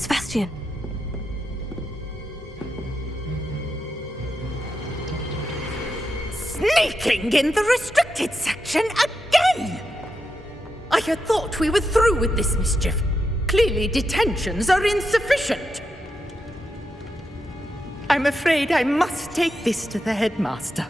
Sebastian. Sneaking in the restricted section again! I had thought we were through with this mischief. Clearly detentions are insufficient. I'm afraid I must take this to the headmaster.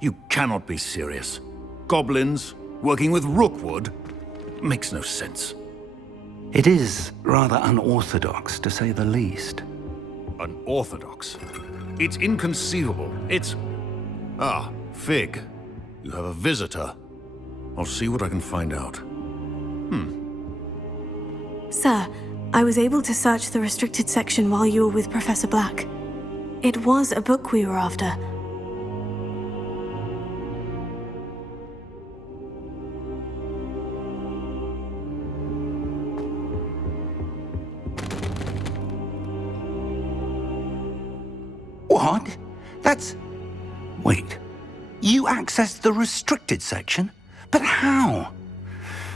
You cannot be serious. Goblins working with Rookwood? Makes no sense. It is rather unorthodox, to say the least. Unorthodox? It's inconceivable. It's... Ah, Fig. You have a visitor. I'll see what I can find out. Sir, I was able to search the restricted section while you were with Professor Black. It was a book we were after. What? That's... Wait. You accessed the restricted section? But how?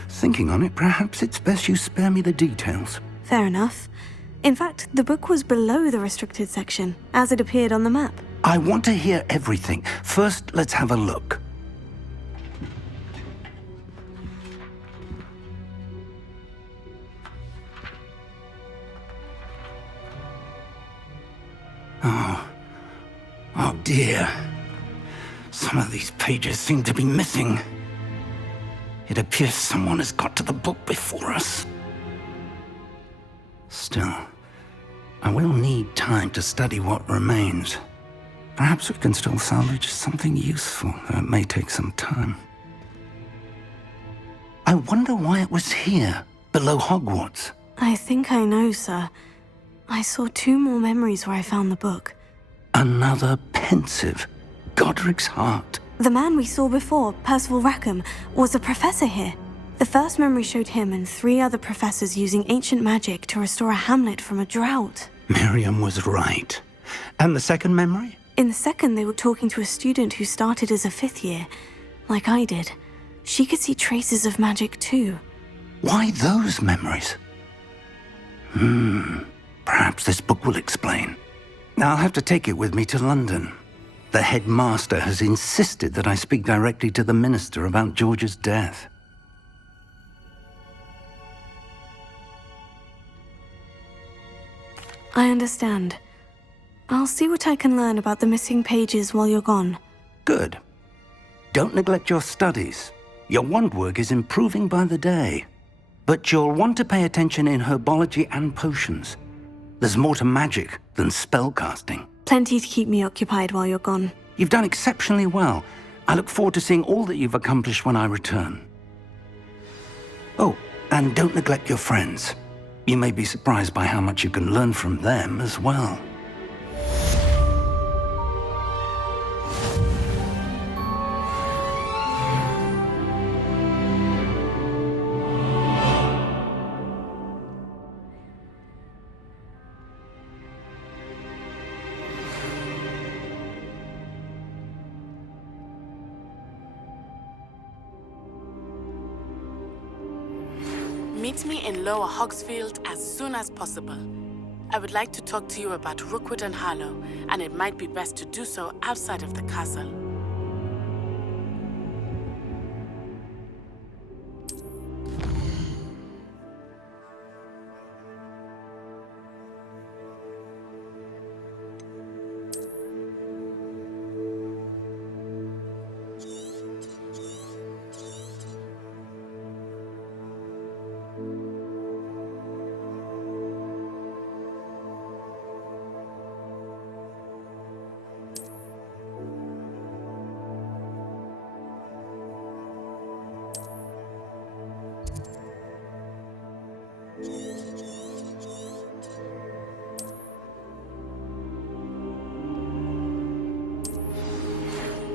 Thinking on it, perhaps it's best you spare me the details. Fair enough. In fact, the book was below the restricted section, as it appeared on the map. I want to hear everything. First, let's have a look. Oh dear. Some of these pages seem to be missing. It appears someone has got to the book before us. Still, I will need time to study what remains. Perhaps we can still salvage something useful, though it may take some time. I wonder why it was here, below Hogwarts. I think I know, sir. I saw 2 more memories where I found the book. Another pensive. Godric's heart. The man we saw before, Percival Rackham, was a professor here. The first memory showed him and 3 other professors using ancient magic to restore a hamlet from a drought. Miriam was right. And the second memory? In the second, they were talking to a student who started as a 5th year, like I did. She could see traces of magic too. Why those memories? Perhaps this book will explain. I'll have to take it with me to London. The headmaster has insisted that I speak directly to the minister about George's death. I understand. I'll see what I can learn about the missing pages while you're gone. Good. Don't neglect your studies. Your wand work is improving by the day. But you'll want to pay attention in herbology and potions. There's more to magic than spellcasting. Plenty to keep me occupied while you're gone. You've done exceptionally well. I look forward to seeing all that you've accomplished when I return. Oh, and don't neglect your friends. You may be surprised by how much you can learn from them as well. Meet me in Lower Hogsfield as soon as possible. I would like to talk to you about Rookwood and Harlow, and it might be best to do so outside of the castle.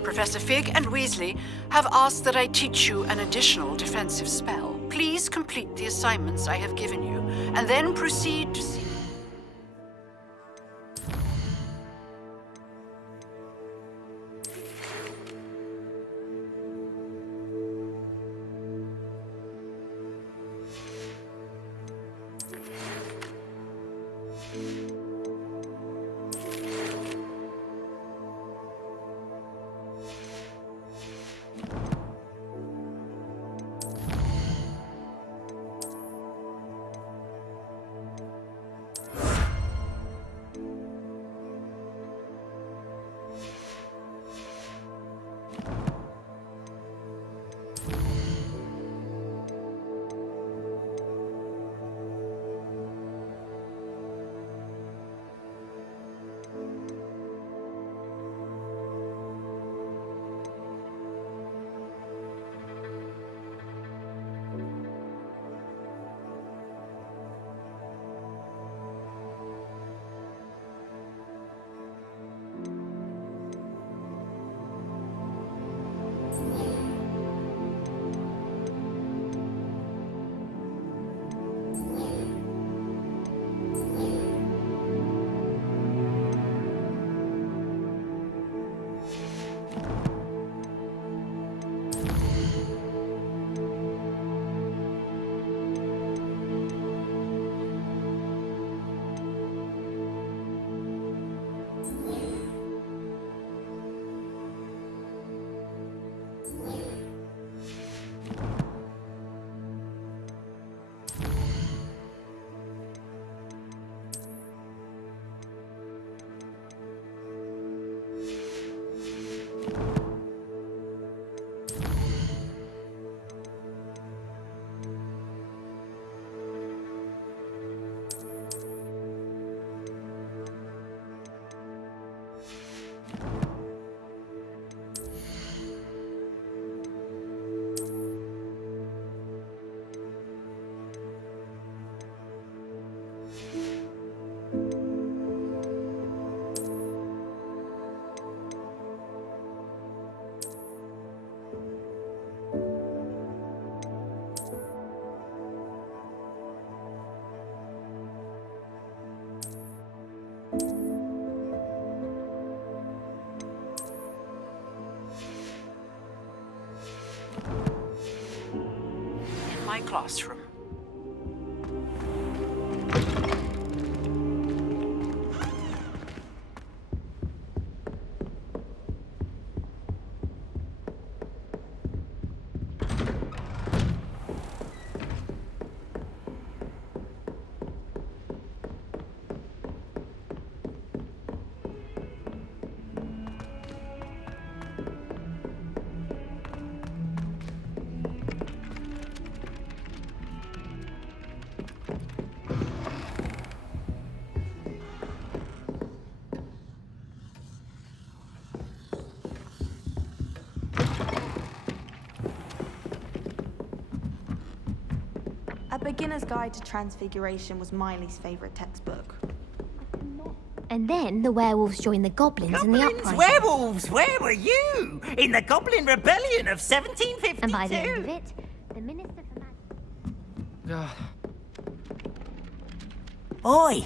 Professor Fig and Weasley have asked that I teach you an additional defensive spell. Please complete the assignments I have given you, and then proceed to see... In my classroom. A Beginner's Guide to Transfiguration was Miley's favourite textbook. And then the werewolves joined the goblins in the uprising. Werewolves! Where were you? In the Goblin Rebellion of 1752! And by the end of it, the Minister for Magic... Oi!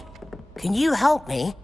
Can you help me?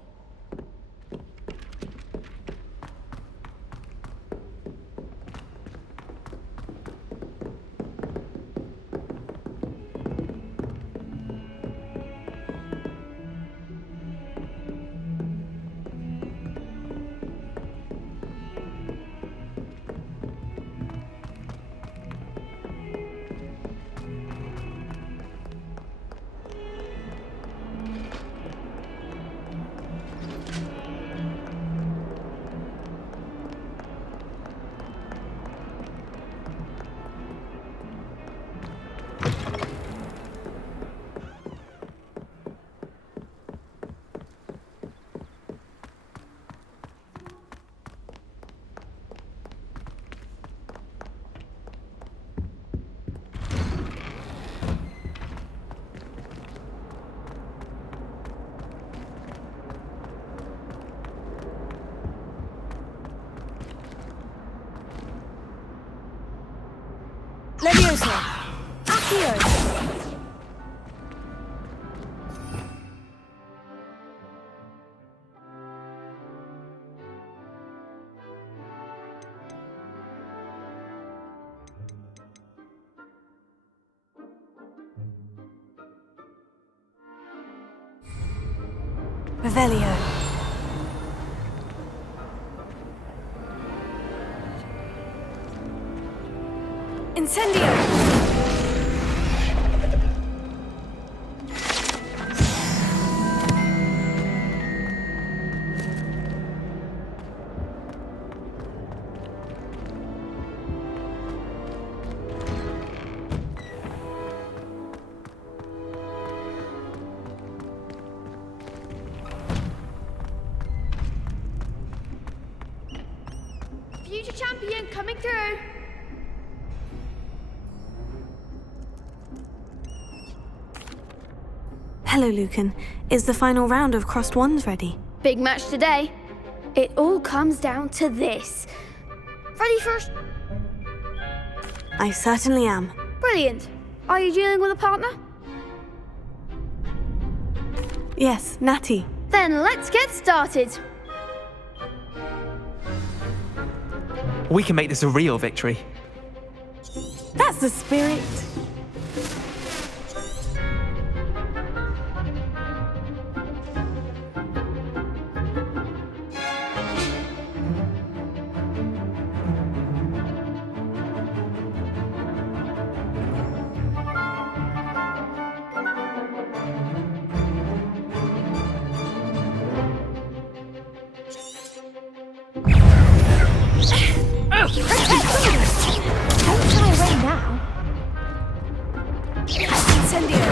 Leviosa! Accio! Revelio. Incendio! Future champion coming through! Hello, Lucan. Is the final round of Crossed Wands ready? Big match today. It all comes down to this. Ready first? I certainly am. Brilliant. Are you dealing with a partner? Yes, Natty. Then let's get started. We can make this a real victory. That's the spirit. Don't shy away now. Incendio!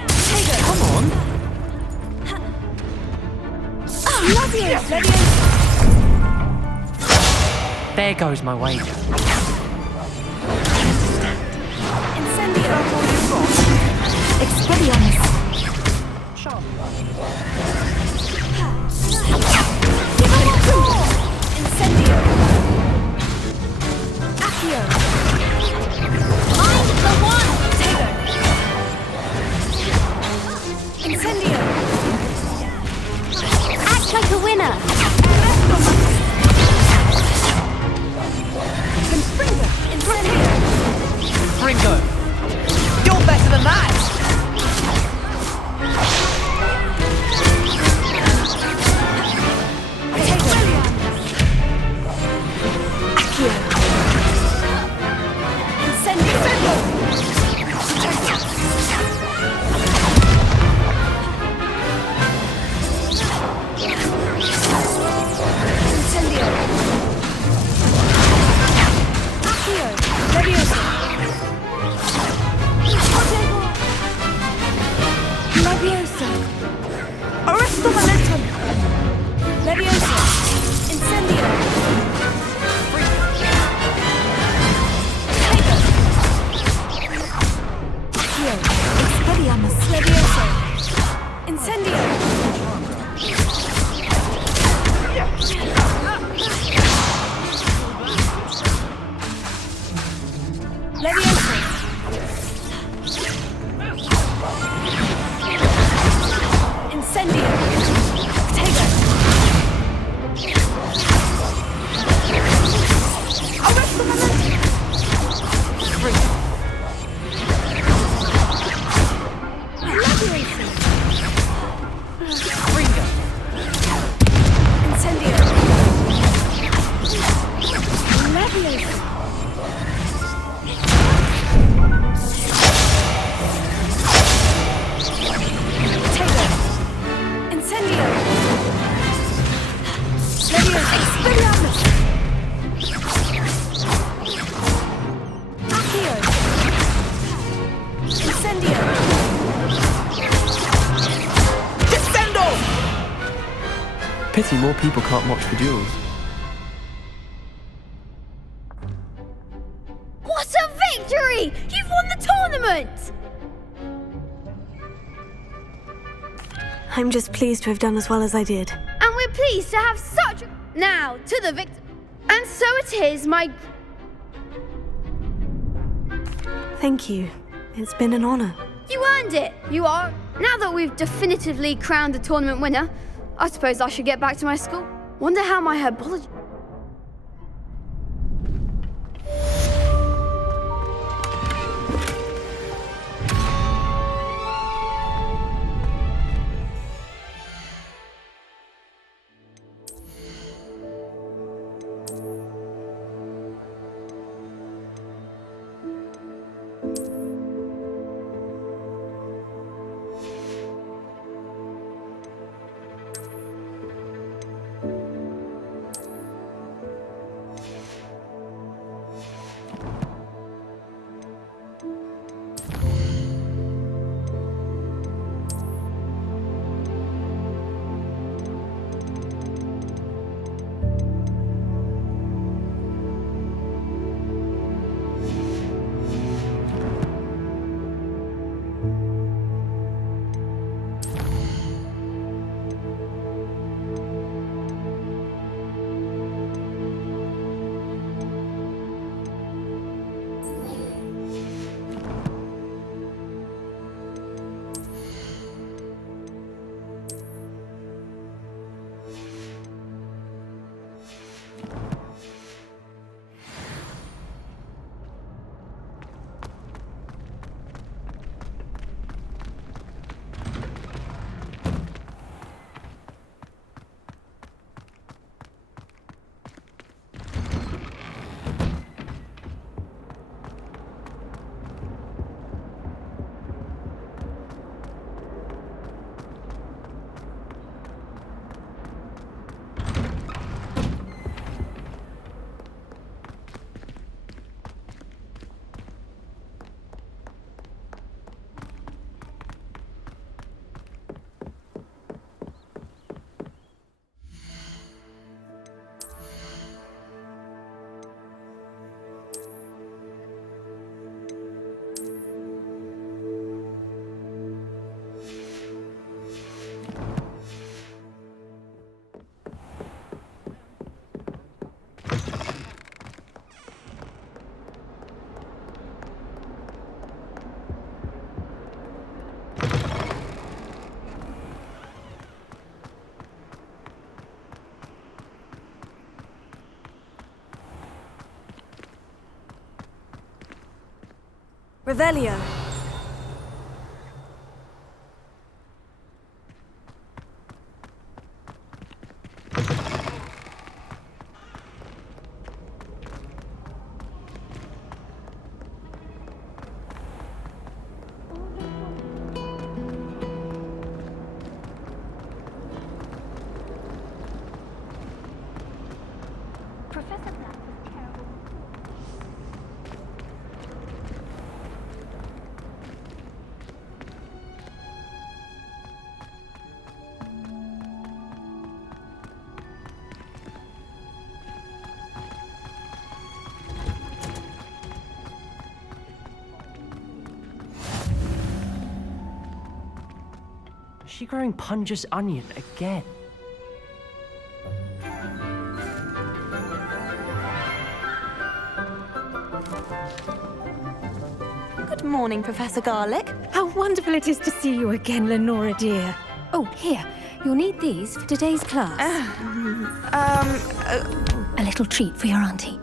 Incendio! Come on. Leviosa! There goes my wager. Incendio! Expelliarmus. Incendio! Accio! Find the one! Incendio! Act like a winner. Ringo! You're better than that! Pity more people can't watch the duels. What a victory! You've won the tournament! I'm just pleased to have done as well as I did. And we're pleased to have such... Now, to the victor... And so it is, my... Thank you. It's been an honor. You earned it! You are... Now that we've definitively crowned the tournament winner, I suppose I should get back to my school. Wonder how my herbology... Revelio. Professor Black was terrible. Is she growing Punja's onion again? Good morning, Professor Garlick. How wonderful it is to see you again, Lenora dear. Oh, here. You'll need these for today's class. A little treat for your auntie.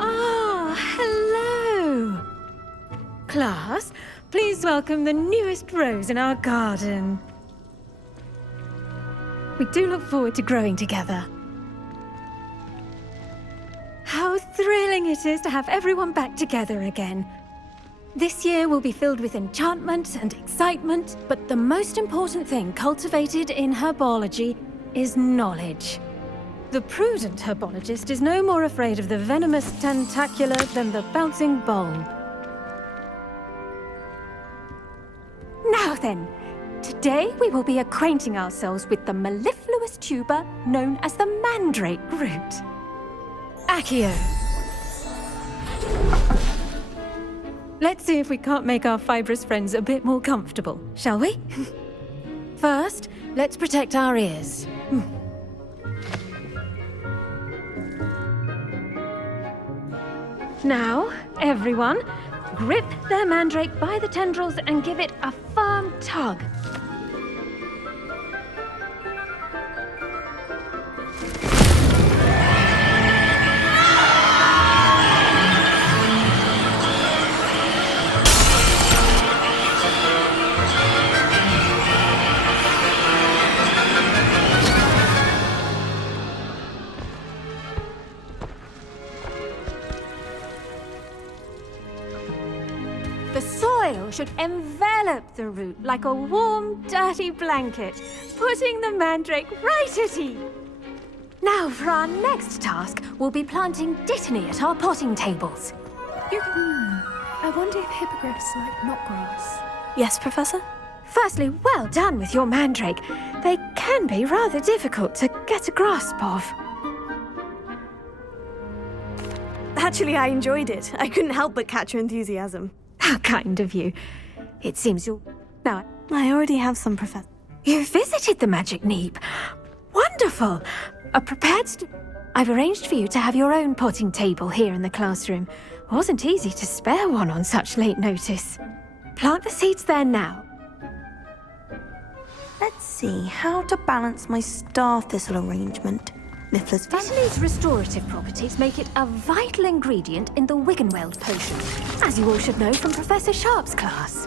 Ah, hello. Class, please welcome the newest rose in our garden. We do look forward to growing together. How thrilling it is to have everyone back together again. This year will be filled with enchantment and excitement, but the most important thing cultivated in herbology is knowledge. The prudent herbologist is no more afraid of the venomous tentacular than the bouncing bulb. Now then, today we will be acquainting ourselves with the mellifluous tuber known as the mandrake root. Accio. Let's see if we can't make our fibrous friends a bit more comfortable, shall we? First, let's protect our ears. Now, everyone, grip their mandrake by the tendrils and give it a firm tug. The soil should envelop the root like a warm, dirty blanket, putting the mandrake right at ease. Now, for our next task, we'll be planting dittany at our potting tables. I wonder if hippogriffs like knotgrass. Yes, Professor? Firstly, well done with your mandrake. They can be rather difficult to get a grasp of. Actually, I enjoyed it. I couldn't help but catch your enthusiasm. How kind of you. It seems you'll... Now, I already have some, Professor. You visited the Magic Neep. Wonderful. A prepared I've arranged for you to have your own potting table here in the classroom. Wasn't easy to spare one on such late notice. Plant the seeds there now. Let's see, how to balance my star thistle arrangement. Miffler's Dittany's restorative properties make it a vital ingredient in the Wiggenweld potion, as you all should know from Professor Sharp's class.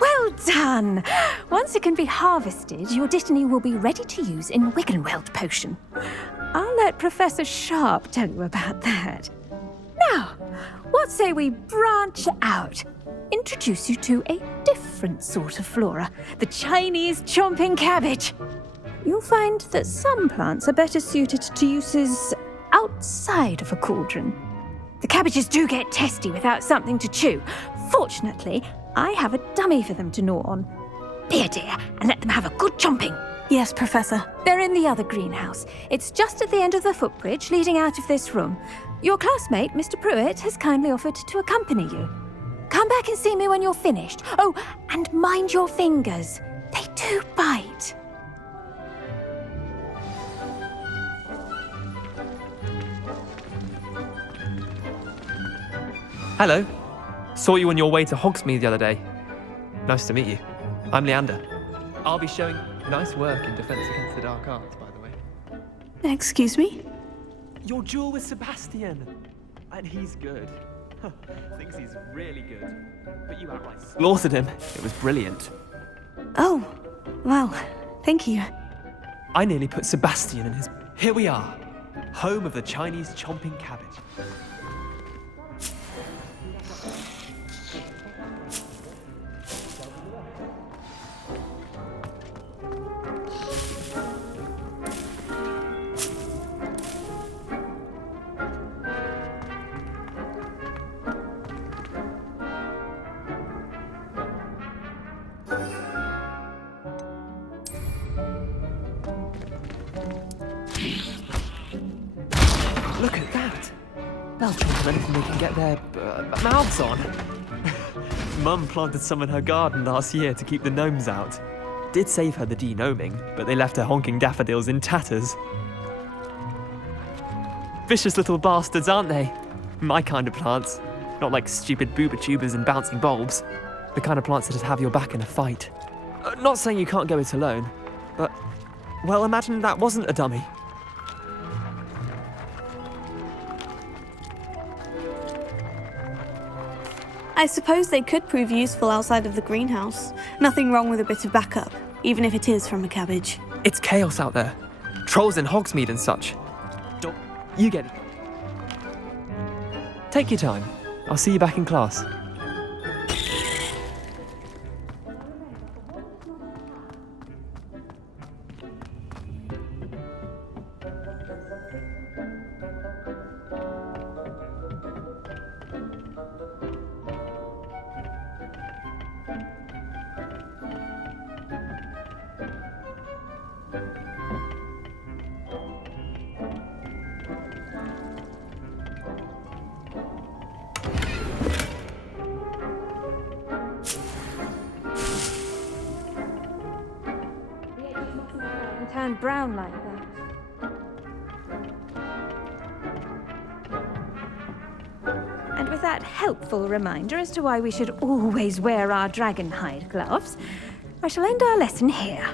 Well done! Once it can be harvested, your Dittany will be ready to use in Wiggenweld potion. I'll let Professor Sharp tell you about that. Now, what say we branch out? Introduce you to a different sort of flora, the Chinese chomping cabbage. You'll find that some plants are better suited to uses outside of a cauldron. The cabbages do get testy without something to chew. Fortunately, I have a dummy for them to gnaw on. Be a dear and let them have a good chomping. Yes, Professor. They're in the other greenhouse. It's just at the end of the footbridge leading out of this room. Your classmate, Mr. Pruitt, has kindly offered to accompany you. Come back and see me when you're finished. Oh, and mind your fingers. They do bite. Hello. Saw you on your way to Hogsmeade the other day. Nice to meet you. I'm Leander. I'll be showing nice work in Defense Against the Dark Arts, by the way. Excuse me? Your duel with Sebastian. And he's good. Thinks he's really good. But you outright slaughtered him. It was brilliant. Oh, well, thank you. I nearly put Sebastian in his... Here we are. Home of the Chinese chomping cabbage. Look at that! They'll chomp anything they can get their mouths on. Mum planted some in her garden last year to keep the gnomes out. Did save her the de-gnoming, but they left her honking daffodils in tatters. Vicious little bastards, aren't they? My kind of plants. Not like stupid booba tubers and bouncing bulbs. The kind of plants that'd have your back in a fight. Not saying you can't go it alone, but... Well, imagine that wasn't a dummy. I suppose they could prove useful outside of the greenhouse. Nothing wrong with a bit of backup, even if it is from a cabbage. It's chaos out there. Trolls in Hogsmeade and such. You get it. Take your time. I'll see you back in class. Turn brown like that. And with that helpful reminder as to why we should always wear our dragon hide gloves, I shall end our lesson here.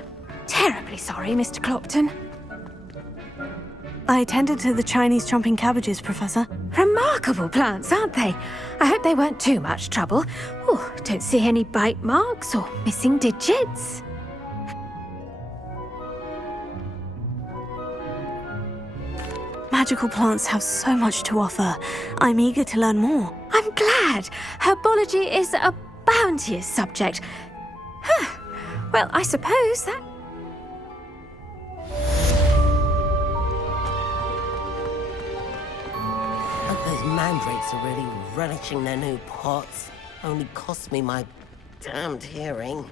Terribly sorry, Mr. Clopton. I tended to the Chinese chomping cabbages, Professor. Remarkable plants, aren't they? I hope they weren't too much trouble. Oh, don't see any bite marks or missing digits. Magical plants have so much to offer. I'm eager to learn more. I'm glad. Herbology is a bounteous subject. Well, I suppose that... Hope those mandrakes are really relishing their new pots. Only cost me my damned hearing.